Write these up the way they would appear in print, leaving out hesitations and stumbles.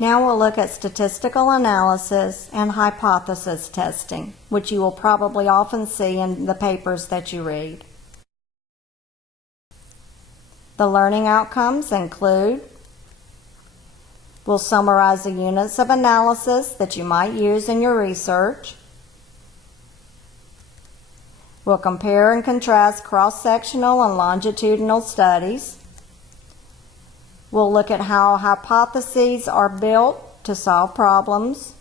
Now we'll look at statistical analysis and hypothesis testing, which you will probably often see in the papers that you read. The learning outcomes include: we'll summarize the units of analysis that you might use in your research. We'll compare and contrast cross-sectional and longitudinal studies. We'll look at how hypotheses are built to solve problems.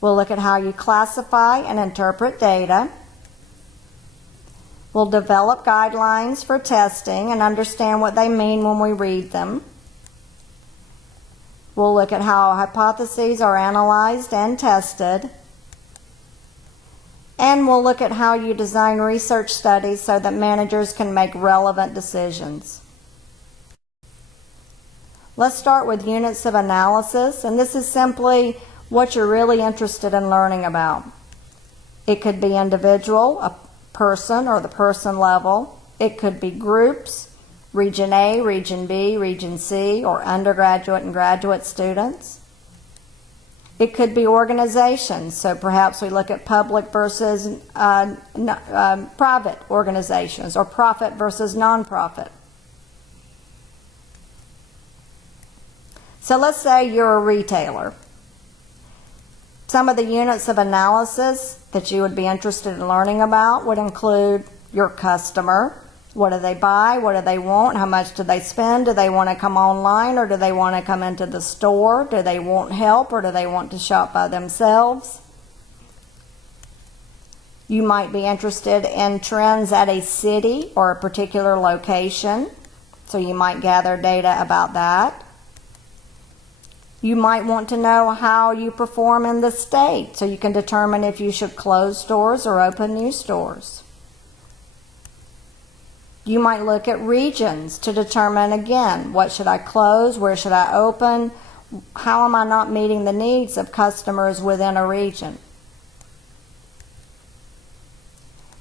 We'll look at how you classify and interpret data. We'll develop guidelines for testing and understand what they mean when we read them. We'll look at how hypotheses are analyzed and tested. And we'll look at how you design research studies so that managers can make relevant decisions. Let's start with units of analysis, and this is simply what you're really interested in learning about. It could be individual, a person or the person level. It could be groups, Region A, Region B, Region C, or undergraduate and graduate students. It could be organizations, so perhaps we look at public versus private organizations, or profit versus nonprofit. So let's say you're a retailer. Some of the units of analysis that you would be interested in learning about would include your customer. What do they buy? What do they want? How much do they spend? Do they want to come online, or do they want to come into the store? Do they want help, or do they want to shop by themselves? You might be interested in trends at a city or a particular location, so you might gather data about that. You might want to know how you perform in the state, so you can determine if you should close stores or open new stores. You might look at regions to determine, again, what should I close, where should I open, how am I not meeting the needs of customers within a region.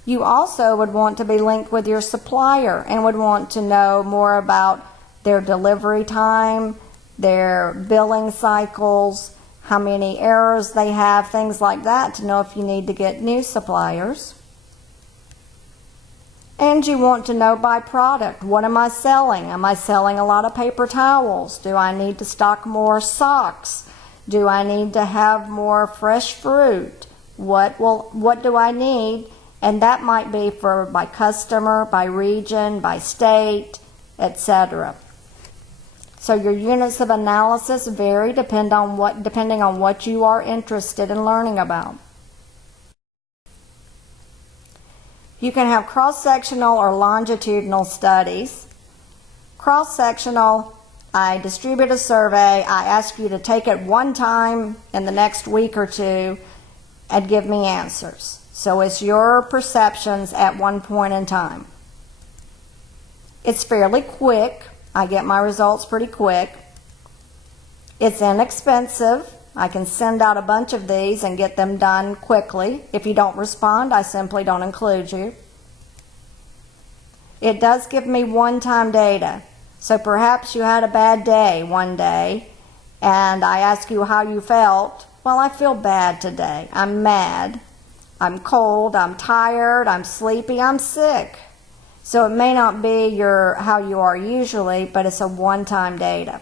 You also would want to be linked with your supplier and would want to know more about their delivery time, their billing cycles, how many errors they have, things like that, to know if you need to get new suppliers. And you want to know by product, what am I selling? Am I selling a lot of paper towels? Do I need to stock more socks? Do I need to have more fresh fruit? What do I need? And that might be for by customer, by region, by state, etc. So your units of analysis vary depending on what you are interested in learning about. You can have cross-sectional or longitudinal studies. Cross-sectional, I distribute a survey, I ask you to take it one time in the next week or two and give me answers. So it's your perceptions at one point in time. It's fairly quick. I get my results pretty quick. It's inexpensive. I can send out a bunch of these and get them done quickly. If you don't respond, I simply don't include you. It does give me one-time data. So perhaps you had a bad day one day and I ask you how you felt. Well, I feel bad today. I'm mad. I'm cold. I'm tired. I'm sleepy. I'm sick. So it may not be how you are usually, but it's a one-time data.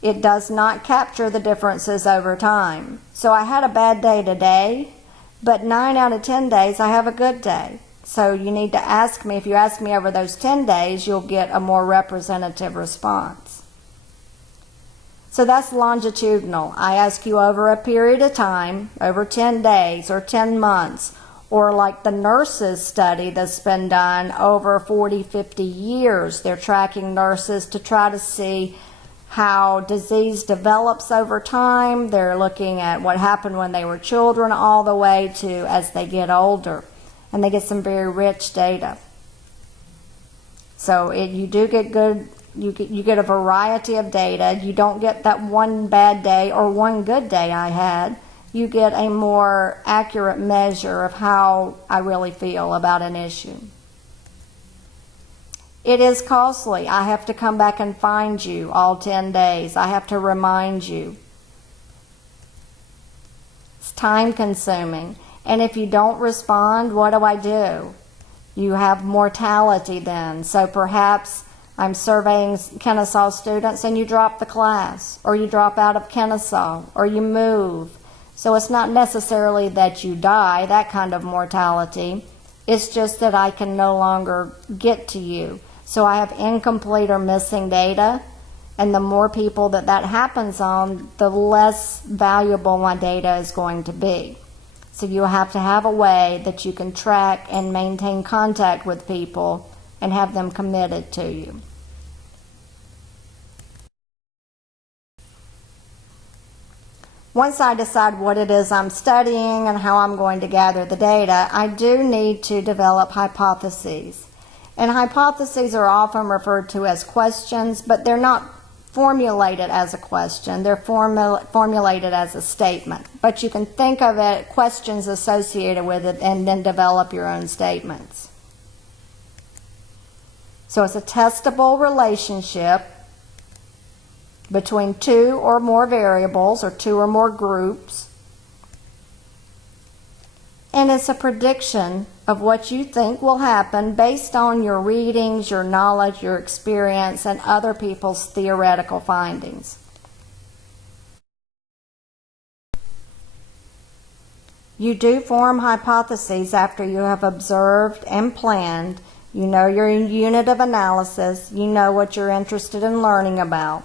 It does not capture the differences over time. So I had a bad day today, but 9 out of 10 days I have a good day. So you need to ask me, if you ask me over those 10 days, you'll get a more representative response. So that's longitudinal. I ask you over a period of time, over 10 days or 10 months, or like the nurses study that's been done over 40, 50 years. They're tracking nurses to try to see how disease develops over time. They're looking at what happened when they were children all the way to as they get older. And they get some very rich data. So you do get good, you get a variety of data. You don't get that one bad day or one good day I had. You get a more accurate measure of how I really feel about an issue. It is costly. I have to come back and find you all 10 days. I have to remind you. It's time consuming. And if you don't respond, what do? You have mortality then. So perhaps I'm surveying Kennesaw students and you drop the class, or you drop out of Kennesaw, or you move. So it's not necessarily that you die, that kind of mortality. It's just that I can no longer get to you. So I have incomplete or missing data, and the more people that happens on, the less valuable my data is going to be. So you have to have a way that you can track and maintain contact with people and have them committed to you. Once I decide what it is I'm studying and how I'm going to gather the data, I do need to develop hypotheses. And hypotheses are often referred to as questions, but they're not formulated as a question. They're formulated as a statement. But you can think of it, questions associated with it, and then develop your own statements. So it's a testable relationship between two or more variables or two or more groups. And it's a prediction of what you think will happen based on your readings, your knowledge, your experience, and other people's theoretical findings. You do form hypotheses after you have observed and planned. You know your unit of analysis. You know what you're interested in learning about.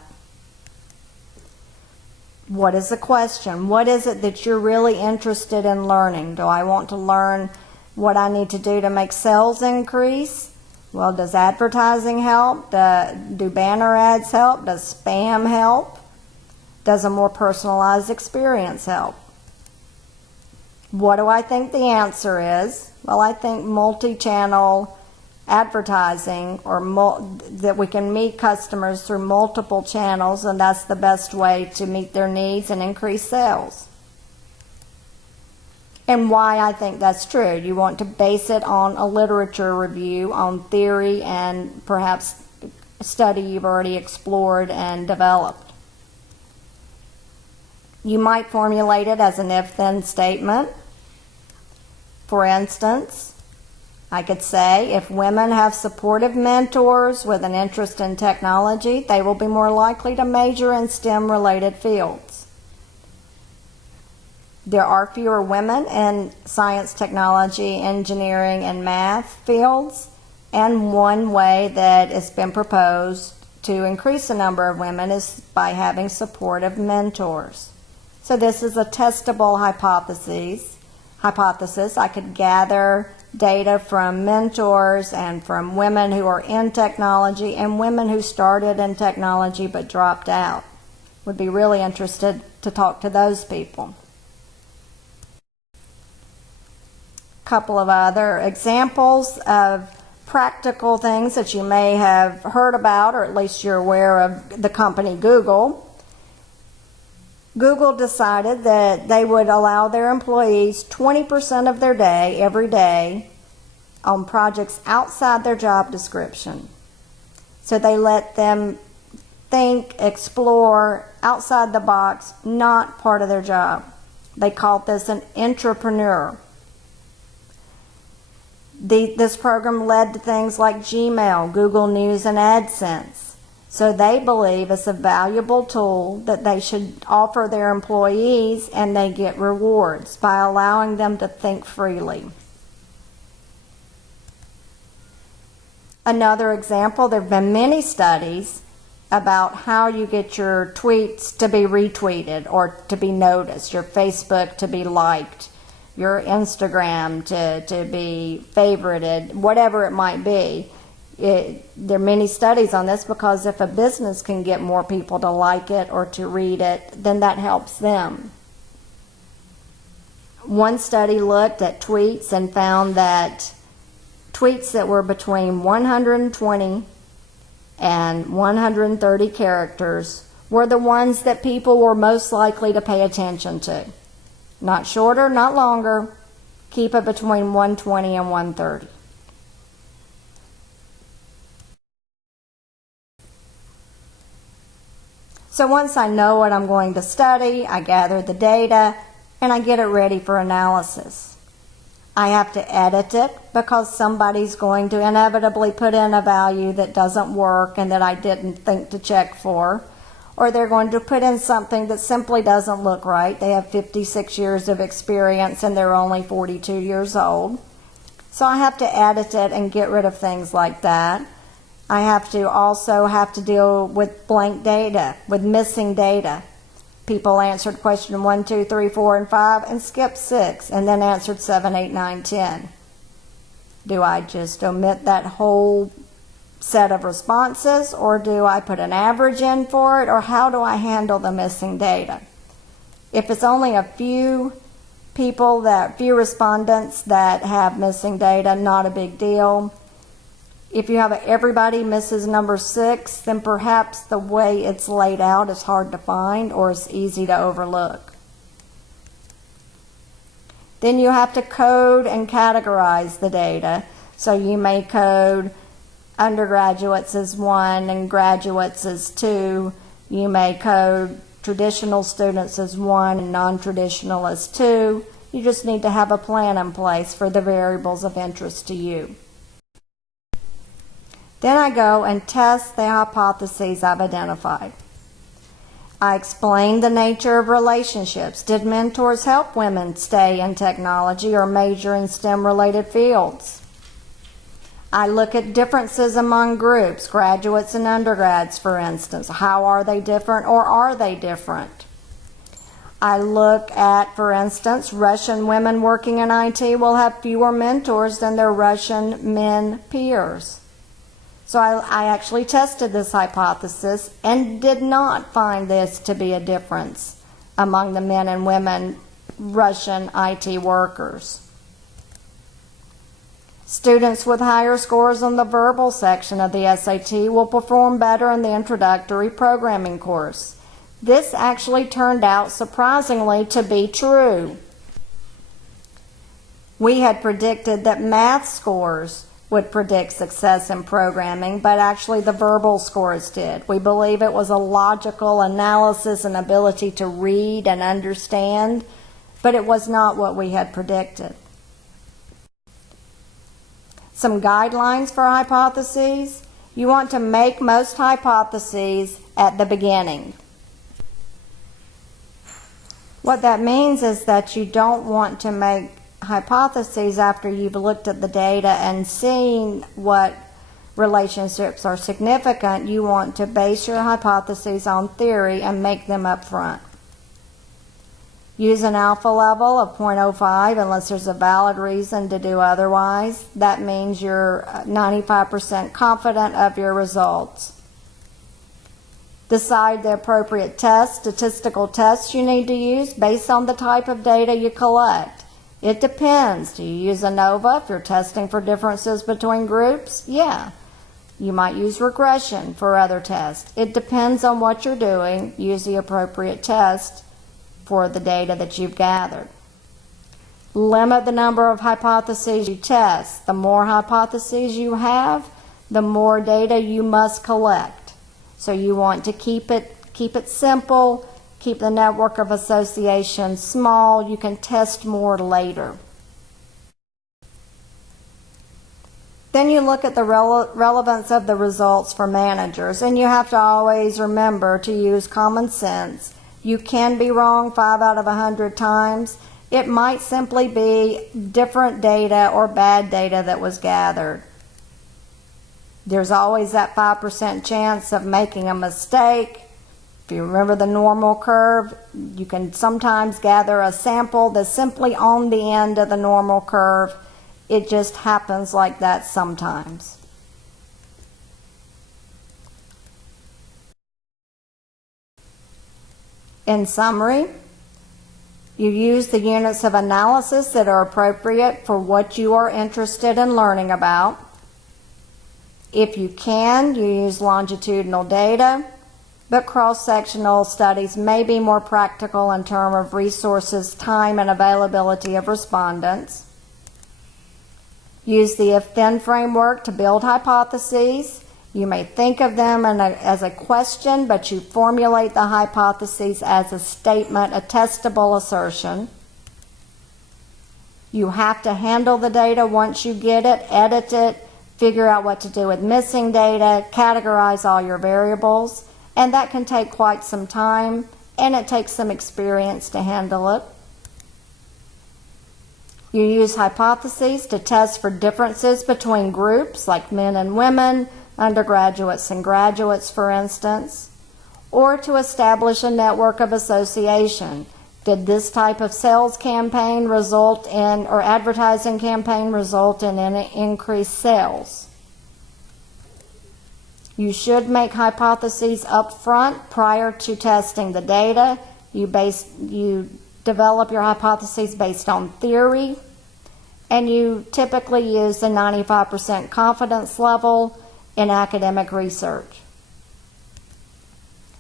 What is the question? What is it that you're really interested in learning? Do I want to learn what I need to do to make sales increase? Well, does advertising help? Do banner ads help? Does spam help? Does a more personalized experience help? What do I think the answer is? Well, I think multi-channel advertising, or that we can meet customers through multiple channels, and that's the best way to meet their needs and increase sales. And why I think that's true. You want to base it on a literature review, on theory, and perhaps a study you've already explored and developed. You might formulate it as an if-then statement. For instance, I could say, if women have supportive mentors with an interest in technology, they will be more likely to major in STEM-related fields. There are fewer women in science, technology, engineering, and math fields, and one way that has been proposed to increase the number of women is by having supportive mentors. So this is a testable hypothesis. I could gather data from mentors and from women who are in technology and women who started in technology but dropped out. Would be really interested to talk to those people. A couple of other examples of practical things that you may have heard about, or at least you're aware of the company Google. Google decided that they would allow their employees 20% of their day, every day, on projects outside their job description. So they let them think, explore, outside the box, not part of their job. They called this an entrepreneur. This program led to things like Gmail, Google News, and AdSense. So they believe it's a valuable tool that they should offer their employees, and they get rewards by allowing them to think freely. Another example, there have been many studies about how you get your tweets to be retweeted or to be noticed, your Facebook to be liked, your Instagram to be favorited, whatever it might be. There are many studies on this, because if a business can get more people to like it or to read it, then that helps them. One study looked at tweets and found that tweets that were between 120 and 130 characters were the ones that people were most likely to pay attention to. Not shorter, not longer. Keep it between 120 and 130. So once I know what I'm going to study, I gather the data, and I get it ready for analysis. I have to edit it because somebody's going to inevitably put in a value that doesn't work and that I didn't think to check for, or they're going to put in something that simply doesn't look right. They have 56 years of experience and they're only 42 years old. So I have to edit it and get rid of things like that. I have to deal with blank data, with missing data. People answered question 1, 2, 3, 4, and 5 and skipped 6 and then answered 7, 8, 9, 10. Do I just omit that whole set of responses, or do I put an average in for it, or how do I handle the missing data? If it's only a few respondents that have missing data, not a big deal. If you have everybody misses number 6, then perhaps the way it's laid out is hard to find or is easy to overlook. Then you have to code and categorize the data. So you may code undergraduates as 1 and graduates as 2. You may code traditional students as 1 and non-traditional as 2. You just need to have a plan in place for the variables of interest to you. Then I go and test the hypotheses I've identified. I explain the nature of relationships. Did mentors help women stay in technology or major in STEM-related fields? I look at differences among groups, graduates and undergrads, for instance. How are they different, or are they different? I look at, for instance, Russian women working in IT will have fewer mentors than their Russian men peers. So I actually tested this hypothesis and did not find this to be a difference among the men and women Russian IT workers. Students with higher scores on the verbal section of the SAT will perform better in the introductory programming course. This actually turned out surprisingly to be true. We had predicted that math scores would predict success in programming, but actually the verbal scores did. We believe it was a logical analysis and ability to read and understand, but it was not what we had predicted. Some guidelines for hypotheses. You want to make most hypotheses at the beginning. What that means is that you don't want to make hypotheses after you've looked at the data and seen what relationships are significant. You want to base your hypotheses on theory and make them up front. Use an alpha level of 0.05 unless there's a valid reason to do otherwise. That means you're 95% confident of your results. Decide the appropriate statistical tests you need to use based on the type of data you collect. It depends. Do you use ANOVA if you're testing for differences between groups? Yeah. You might use regression for other tests. It depends on what you're doing. Use the appropriate test for the data that you've gathered. Limit the number of hypotheses you test. The more hypotheses you have, the more data you must collect. So you want to keep it simple. Keep the network of association small. You can test more later. Then you look at the relevance of the results for managers, and you have to always remember to use common sense. You can be wrong 5 out of 100 times. It might simply be different data or bad data that was gathered. There's always that 5% chance of making a mistake. If you remember the normal curve, you can sometimes gather a sample that's simply on the end of the normal curve. It just happens like that sometimes. In summary, you use the units of analysis that are appropriate for what you are interested in learning about. If you can, you use longitudinal data. But cross-sectional studies may be more practical in terms of resources, time, and availability of respondents. Use the if-then framework to build hypotheses You may think of them as a question, but you formulate the hypotheses as a statement, a testable assertion. You have to handle the data once you get it, edit it, figure out what to do with missing data, categorize all your variables, and that can take quite some time, and it takes some experience to handle it. You use hypotheses to test for differences between groups, like men and women, undergraduates and graduates, for instance, or to establish a network of association. Did this type of sales campaign result in, or advertising campaign result in increased sales? You should make hypotheses up front prior to testing the data. You develop your hypotheses based on theory, and you typically use the 95% confidence level in academic research.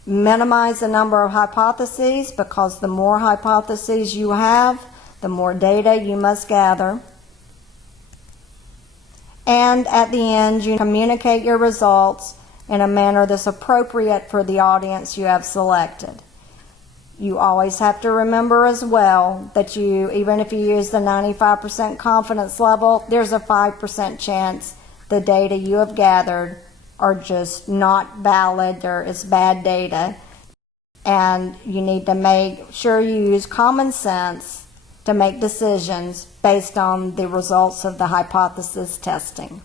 Minimize the number of hypotheses, because the more hypotheses you have, the more data you must gather. And at the end, you communicate your results in a manner that's appropriate for the audience you have selected. You always have to remember as well that even if you use the 95% confidence level, there's a 5% chance the data you have gathered are just not valid, or it's bad data. And you need to make sure you use common sense to make decisions based on the results of the hypothesis testing.